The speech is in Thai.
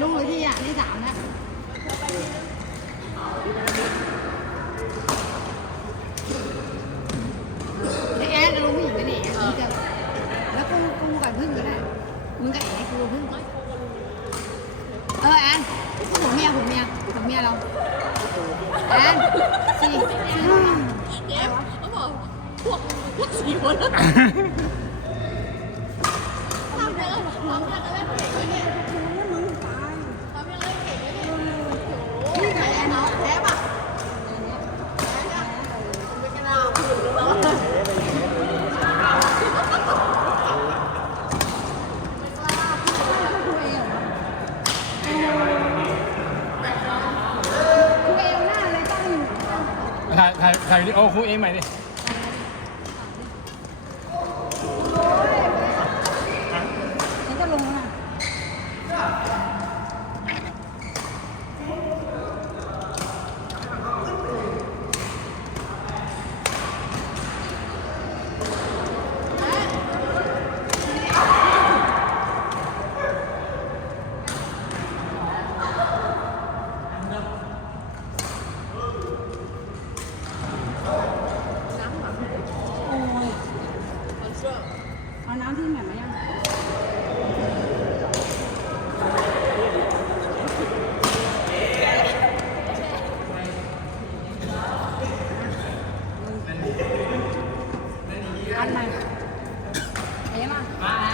ลูกหรือที่อะที่สามแล้วไอ้แอนรู้ผู้หญิงกันนี่นนี้แล้วกูกูกับพึ่งก็ได้มึงกับไอ้กูพึ่งเออแอนหัวเมียหัวเมียหัวเมียเราแอนสี่สี่เดี๋ยวเขาบอกพวกพวกสี่คนแล้ว ถ่ายถ่ายถ่ายวิดีโอครูเองใหม่ดิ อันไหนไหมยังอัหนเอ๊ะมา